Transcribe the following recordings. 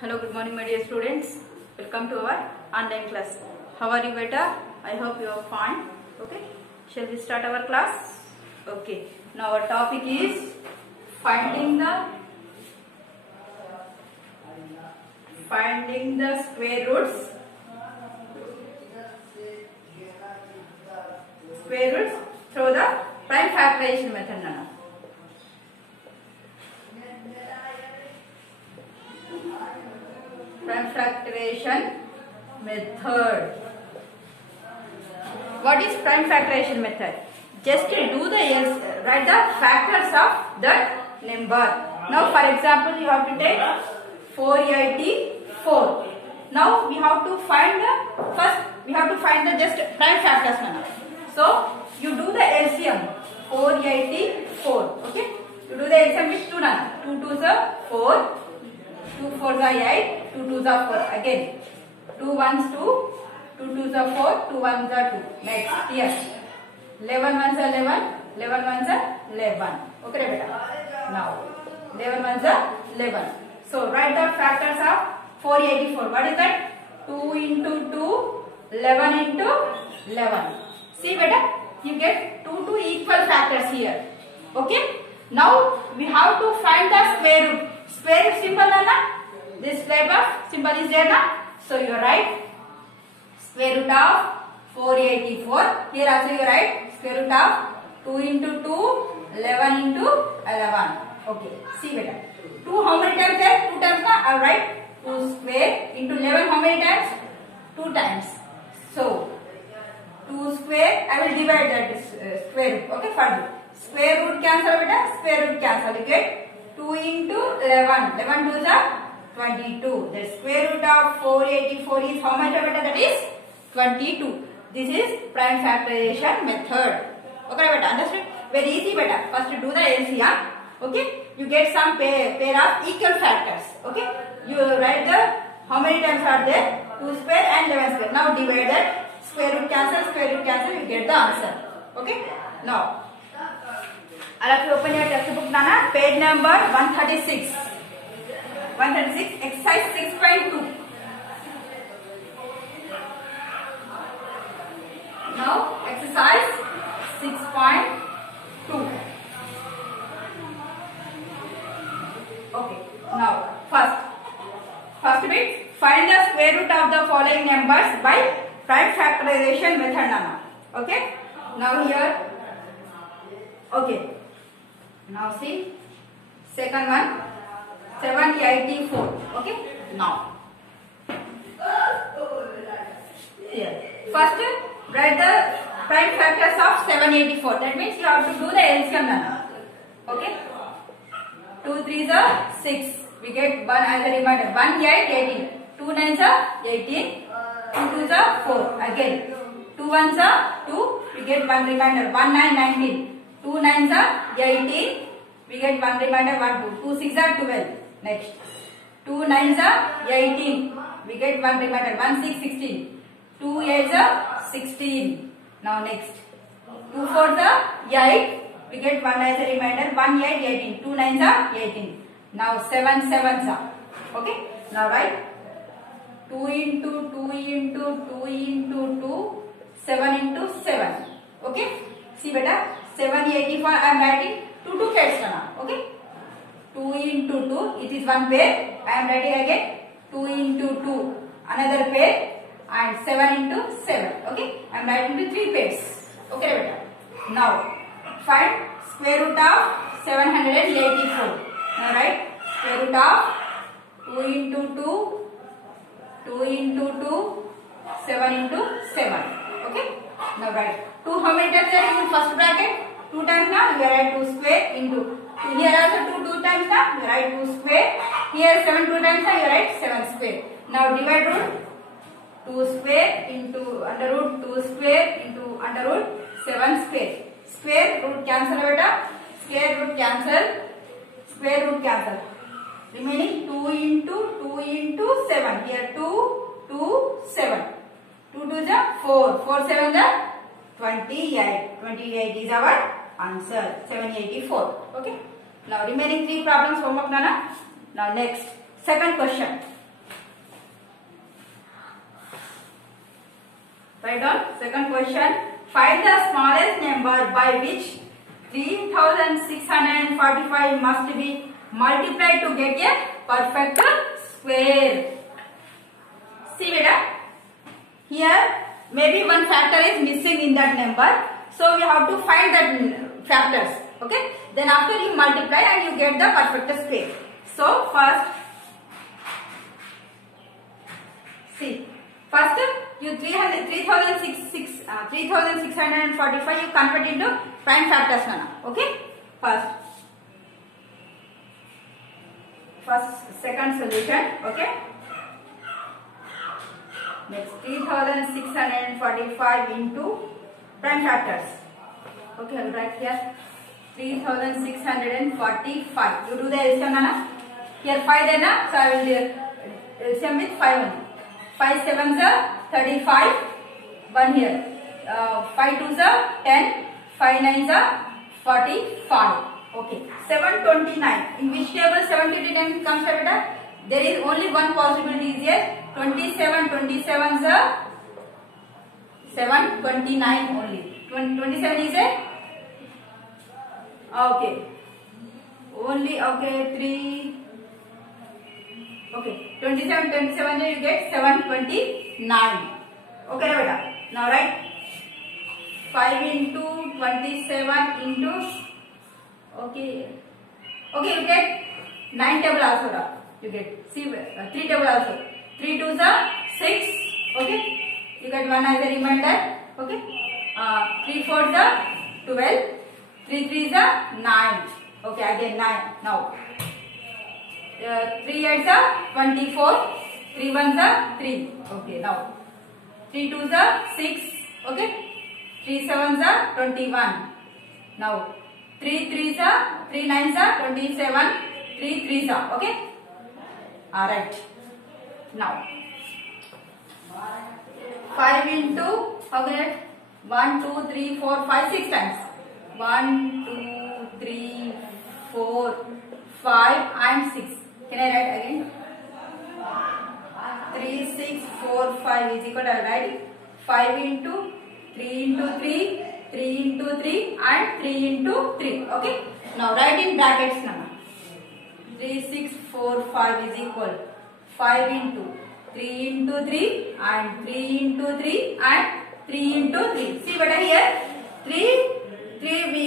Hello, good morning, my dear students. Welcome to our online class. How are you, beta? I hope you are fine. Okay. Shall we start our class? Okay. Now our topic is finding the square roots. Through the prime factorization method. Nana. Prime factorization method. What is prime factorization method? Just to do the write the factors of that number. Now, for example, you have to take 484. Now we have to find the just prime factors now. So you do the LCM 484. Okay, you do the LCM with 2 now. 2 2s are 4. 2 4s are 8, 2 2s are 4. Again, 2 1s 2, 2 2s are 4, 2 1s are 2. Next, here, 11 1s are 11, 11 1s are 11. Okay, beta. Now, 11 1s are 11. So, write the factors of 484. What is that? 2 into 2, 11 into 11. See, beta, you get 2 equal factors here. Okay. Now, we have to find the square root. Square root symbol, Nana. This type of symbol is there, na? So you write square root of 484. Here also you write square root of 2 into 2, 11 into 11. Okay. See better. 2 how many times there? 2 times, na? I write 2 square into 11 how many times? 2 times. So 2 square. I will divide that square root. Okay, further. Square root cancel, beta. Square root cancel. You get 2 into 11. 11 2s are 22. The square root of 484 is how much, beta? That is 22. This is prime factorization method. Okay, beta. Understood? Very easy, beta. First do the LCM. Okay. You get some pair of equal factors. Okay. You write the how many times are there? 2 square and 11 square. Now divide that. Square root cancel. You get the answer. Okay. Now, I have to open your textbook, Nana. Page number 136. 136, exercise 6.2. Now, exercise 6.2. Okay. Now, first bit, find the square root of the following numbers by prime factorization method, Nana. Okay. Now here. Okay. Now see, second one, 784. Okay. Now, here. First, write the prime factors of 784. That means you have to do the LCM now. Okay. 2 3s are 6. We get 1 as a reminder. 1 8 18. 2 9s are 18. 2 2s are 4. Again, 2 1s are 2. We get 1 reminder. 1 9 19. 2 9s are 18. We get 1 reminder 1 2. 2 6 are 12. Next. 2 9s are 18. We get 1 reminder 1 6 16. 2 8s are 16. Now next. 2 4s are 8. We get 1 as a reminder 1 8 18. 2 9s are 18. Now 7 7s are. Okay. Now write 2 into 2 into 2 into 2. 7 into 7. Okay. See beta. 784 I am writing 2 pairs now. Okay. 2 into 2. It is one pair. I am writing again 2 into 2. Another pair. And 7 into 7. Okay. I am writing with 3 pairs. Okay beta. Now find square root of 784. Now write square root of 2 into 2. 2 into 2. 7 into 7. Okay. Now write 2 how many times are in first bracket? 2 times now you write 2 square into here also 2 times now you write 2 square. Here 7 2 times now you write 7 square. Now divide root 2 square into under root 2 square into under root 7 square. Square root cancel beta. Square root cancel. Square root cancel. Remaining 2 into 7. Here 2 7. 2 2s are 4. 4 7s are 28. 28 is our answer. 784. Okay. Now remaining 3 problems homework, Nana. Now next, second question. Write down. Second question. Find the smallest number by which 3645 must be multiplied to get a perfect square. See beta. Here maybe one factor is missing in that number. So we have to find that factors. Okay. Then after you multiply and you get the perfect square. So first, see. First, you 3645 you convert into prime factors now. Okay. Second solution. Okay. Next 3645 into prime factors. Okay, I will write here 3645. You do the LCM Nana. Here 5 there na, so I will do LCM with 5 only. 5 7s are 35. 1 here. 5 2s are 10. 5 9s are 45. Okay. 729. In which table 729 comes beta? There is only one possibility is here. 27 27s are 729 only. 27 is a okay. Only okay 3. Okay. 27 you get 729. Okay beta. Now write 5 into 27 into okay. Okay, you get 9 table also. You get see 3 table also. 3 2s are 6. Okay. You get 1 as a remainder. Okay. 3 4s are 12. 3 3s are 9. Okay, again 9 now. 3 8s are 24. 3 1s are 3. Okay, now 3 2s are 6. Okay. 3 7s are 21. Now 3 3s are 3 9s are 27. 3 3s are okay. Alright. Now 5 into okay 1 2 3 4 5 6 times. 1 2 3 4 5 and 6. Can I write again? 3 6 4 5 is equal to I write 5 into 3 into 3 3 into 3 and 3 into 3. Okay. Now write in brackets now. 3 6 4 5 is equal 5 into 3 into 3 and 3 into 3 and 3 into 3. See what I here 3 we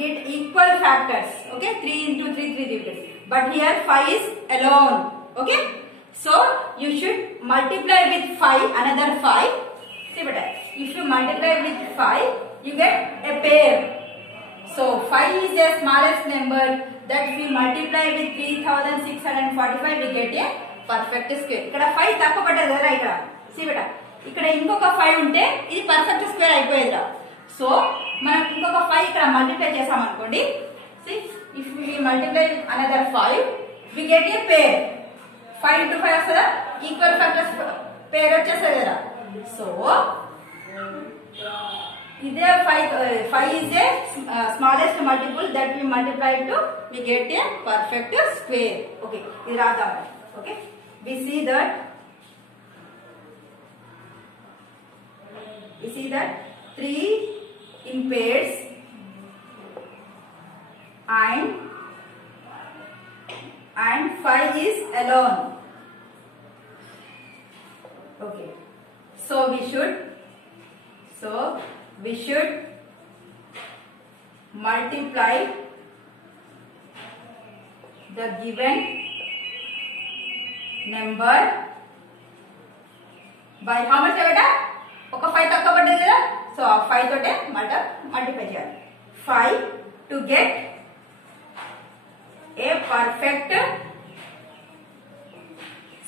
get equal factors. Okay. 3 into 3 3 divided. But here 5 is alone. Okay. So you should multiply with 5 another 5. See what I if you multiply with 5 you get a pair. So 5 is the smallest number that we multiply with 3645 we get a perfect square. ఇక్కడ 5 తక్కువ పడ్డది కదా ఇక్కడ. See beta. ఇక్కడ ఇంకొక 5 ఉంటే ఇది perfect square అయిపోయేదిరా. So మనం ఇంకొక 5 ఇక్కడ మల్టిప్లై చేసాం అనుకోండి. See if we multiply with another 5 we get a pair. 5 into 5 వస్తదా ఈక్వల్ ఫ్యాక్టర్స్ పేర్ వచ్చేస్తది కదా. So इधर 5 is a smallest multiple that we multiply to we get a perfect square. Okay, this radha. Okay, we see that 3 in pairs and 5 is alone. Okay, so we should multiply the given number by how much beta? ఒక 5 తక్కువ పడ్డది కదా. So ఆ 5 తోటే multiply చేయాలి. 5 to get a perfect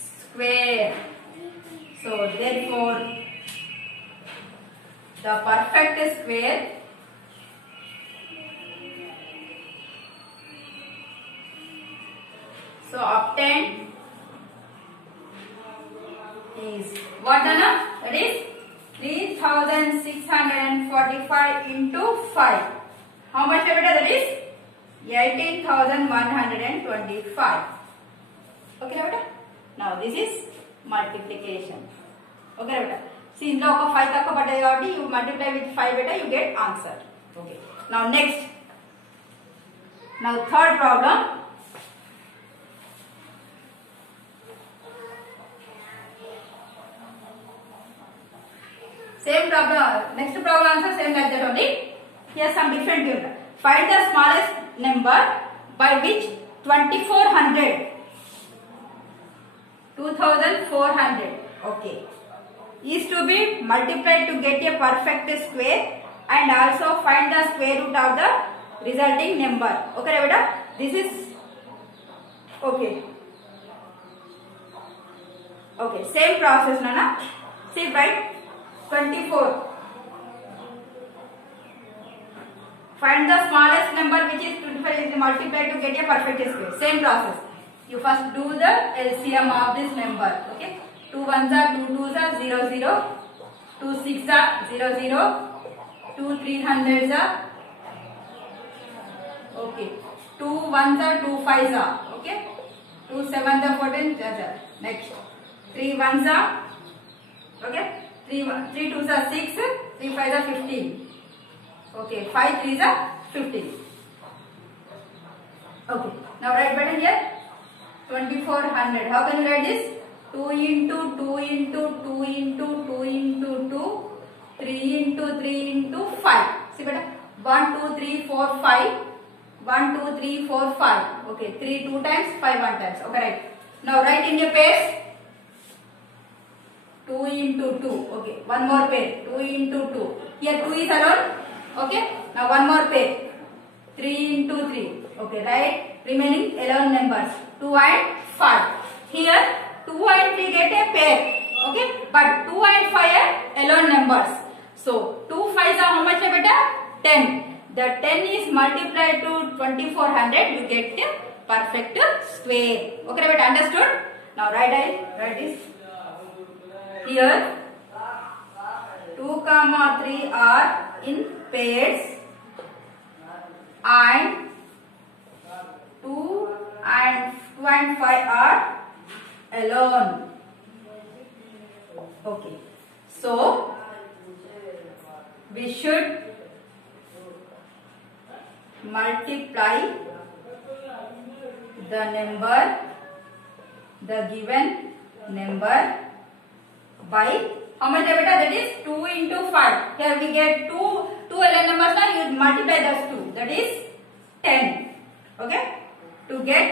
square. So therefore the perfect square so obtained is what Dana? That is 3645 into 5. How much beta? That is 18,125. Okay beta? Now this is multiplication. Okay beta? See, ఇందులో ఒక 5 తక్కువ పడ్డది కాబట్టి you multiply with 5 beta, you get answer. Okay. Now next. Now third problem. Same problem. Next problem answer same like that only. Here some different given. Find the smallest number by which 2400 okay is to be multiplied to get a perfect square, and also find the square root of the resulting number. Okay beta, this is okay. Okay, same process nana. See, right, 24. Find the smallest number which is 24 is multiplied to get a perfect square. Same process. You first do the LCM of this number. Okay. 2 1s are 2 2s are 0 0. 2 6s are 0 0. 2 300s are okay. 2 1s are 2 5s are okay. 2 7s are 14. Next 3 1s are okay. 3 2s are 6. 3 5s are 15. Okay, 5 3s are 15. Okay, now write button here 2400. How can you write this? 2 into 2 into 2 into 2 into 2, 3 into 3 into 5. See beta, 1 2 3 4 5. 1 2 3 4 5. Okay, 3 2 times, 5 1 times. Okay, right. Now write in your pairs. 2 into 2. Okay, one more pair. 2 into 2. Here 2 is alone. Okay, now one more pair. 3 into 3. Okay, right. Remaining 11 numbers. 2 and 5. Here 2 and 3 get a pair. Okay, but 2 and 5 are alone numbers. So 2 5s are how much beta? 10. The 10 is multiplied to 2400. You get the perfect square. Okay, beta, understood? Now write this. Here 2, 3 are in pairs and 2 and 5 are alone. Okay, so we should multiply the given number by how much beta? That is 2 into 5. Here we get 2 alien numbers. Now you multiply those 2. That is 10. Okay, to get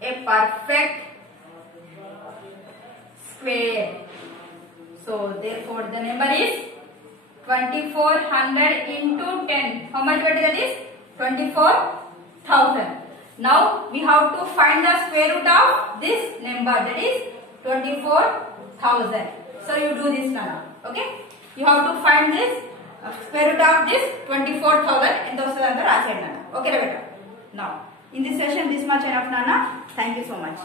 a perfect square. So therefore the number is 2400 into 10. How much beta that is? 24,000. Now we have to find the square root of this number, that is 24,000. So you do this now. Okay, you have to find this square root of this 24,000 and those are the answer. Okay beta. Now in this session this much enough nana. Thank you so much.